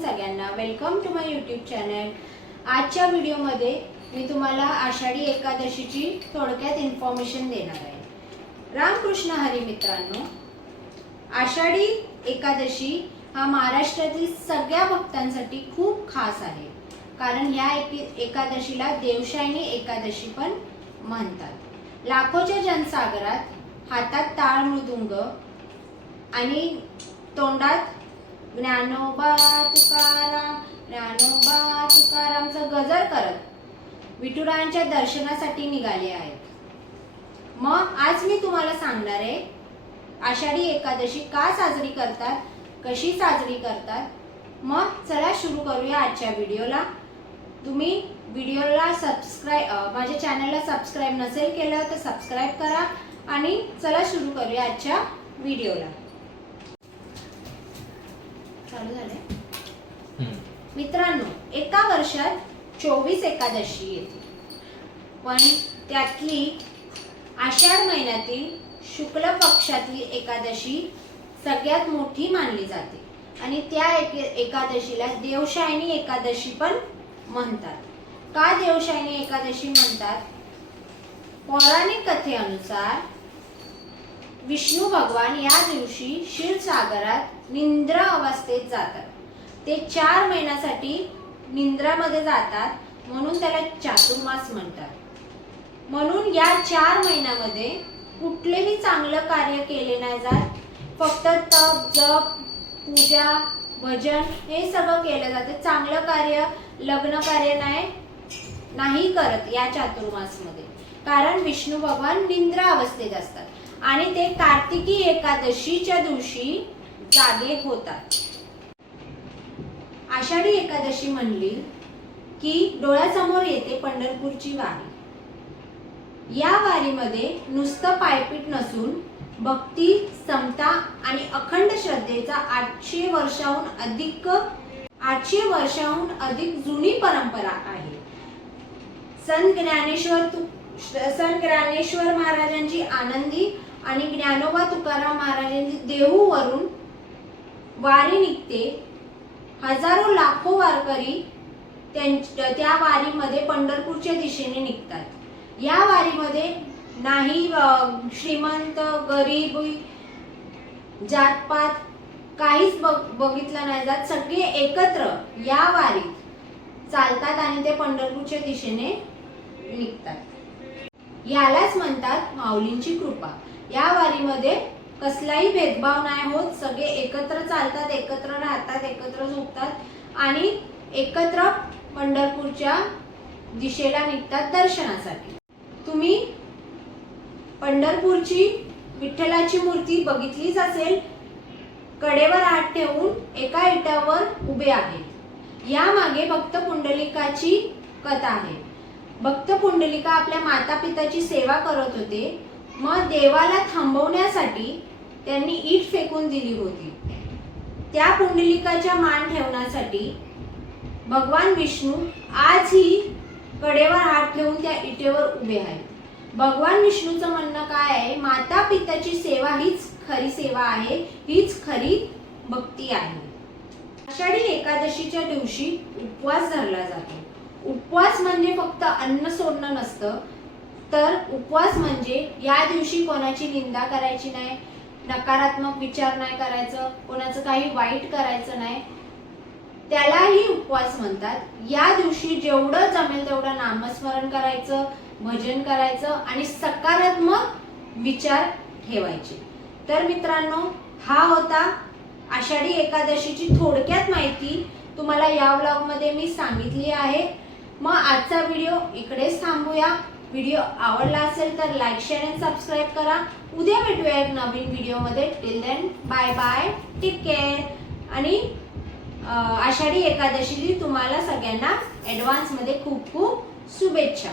सगळ्यांना welcome to my YouTube channel. आजच्या व्हिडिओमध्ये मी तुम्हाला आषाढी एकादशीची थोडक्यात इन्फॉर्मेशन देणार आहे। रामकृष्ण हरी मित्रांनो, आषाढी एकादशी हा महाराष्ट्रातील सगळ्या भक्तांसाठी खूप खास आहे, कारण ह्या एकादशीला देवशायनी एकादशी पण म्हणतात। लाखोच्या जनसागरात हातात टाळ मृदुंग आणि तोंडात ज्ञानोबा तुकाराम ज्ञानोबा तुकारामचा गजर करत विठुरायांच्या दर्शनासाठी निघाले आहेत। मग आज मी तुम्हाला सांगणार आहे आषाढी एकादशी का साजरी करतात, कशी साजरी करतात। मग चला सुरू करूया आजच्या व्हिडिओला। तुम्ही व्हिडिओला माझ्या चॅनलला सबस्क्राइब नसेल केलं तर सबस्क्राइब करा आणि चला सुरू करूया आजच्या व्हिडिओला। चालू झाले मित्रांनो, एका वर्षात 24 एकादशी येते, पण त्यातली आषाढ महिन्यातील शुक्ल पक्षातली एकादशी सगळ्यात मोठी मानली जाते आणि त्या एकादशीला देवशायनी एकादशी पण म्हणतात। का देवशायनी एकादशी म्हणतात? पौराणिक कथेनुसार विष्णू भगवान या दिवशी क्षीरसागरात निद्रा अवस्थेत जातात। ते 4 महिन्यासाठी निद्रामध्ये जातात, म्हणून त्याला चातुर्मास म्हणतात। म्हणून या 4 महिन्यामध्ये कुठलेही चांगलं कार्य केले नाही जात, फक्त तप जप पूजा भजन हे सगळं केलं जाते। चांगलं कार्य लग्न कार्य नाही करत या चातुर्मासमध्ये, कारण विष्णू भगवान निद्रा अवस्थेत असतात आणि ते कार्तिकी एकादशीच्या दिवशी जागे होतात। आषाढी एकादशी म्हणली की डोळ्यासमोर येते पंढरपूरची वारी। या वारीमध्ये नुसतं पायपीट नसून भक्ती, समता आणि अखंड श्रद्धेचा 800 वर्षाहून अधिक जुनी परंपरा आहे। संत ज्ञानेश्वर महाराजांची आनंदी आणि ज्ञानोबा तुकाराम महाराजांची देहूवरून वारी निघते। हजारो लाखो वारकरी त्या वारीमध्ये पंढरपूरच्या दिशेने निघतात। या वारीमध्ये नाही श्रीमंत गरीब जातपात काहीच बघितलं नाही जात, सगळे एकत्र या वारीत चालतात आणि ते पंढरपूरच्या दिशेने निघतात। यालाच म्हणतात माऊलींची कृपा। या वारीमध्ये कसलाही भेदभाव नाही होत, सगळे एकत्र चालतात, एकत्र राहतात, एकत्र झोपतात आणि एकत्र पंढरपूरच्या दिशेला निघतात दर्शनासाठी। तुम्ही पंढरपूरची विठ्ठलाची मूर्ती बघितलीच असेल, कडेवर हात ठेवून एका इटावर उभे आहेत। यामागे भक्त पुंडलिकाची कथा आहे। भक्त पुंडलिका आपल्या माता पिताची सेवा करत होते, मग देवाला थांबवण्यासाठी त्यांनी ईट फेकून दिली होती। त्या पुंडलिकाच्या मान ठेवण्यासाठी भगवान विष्णू आजही कडेवर हात ठेवून त्या इटेवर उभे आहेत। भगवान विष्णूचं म्हणणं काय आहे? माता पिताची सेवा हीच खरी सेवा आहे, हीच खरी भक्ती आहे। आषाढी एकादशीच्या दिवशी उपवास धरला जातो। उपवास म्हणजे फक्त अन्न सोडणं नसतं, तर उपवास म्हणजे या दिवशी कोणाची निंदा करायची नाही, नकारात्मक विचार नाही करायचं, कोणाचं काही वाईट करायचं नाही, त्यालाही उपवास म्हणतात। या दिवशी जेवढं जमेल तेवढं नामस्मरण करायचं, भजन करायचं आणि सकारात्मक विचार ठेवायचे। तर मित्रांनो, हा होता आषाढी एकादशीची थोडक्यात माहिती तुम्हाला या व्लॉग मध्ये मी सांगितली आहे। मग आजचा व्हिडिओ इकडेच थांबूया। व्हिडिओ आवडला असेल तर लाईक शेअर आणि सबस्क्राइब करा। उद्या भेटूया एक नवीन व्हिडिओ मध्ये। Till then bye bye, take care आणि आषाढी एकादशीची तुम्हाला सगळ्यांना ॲडव्हान्स मध्ये खूप खूप शुभेच्छा।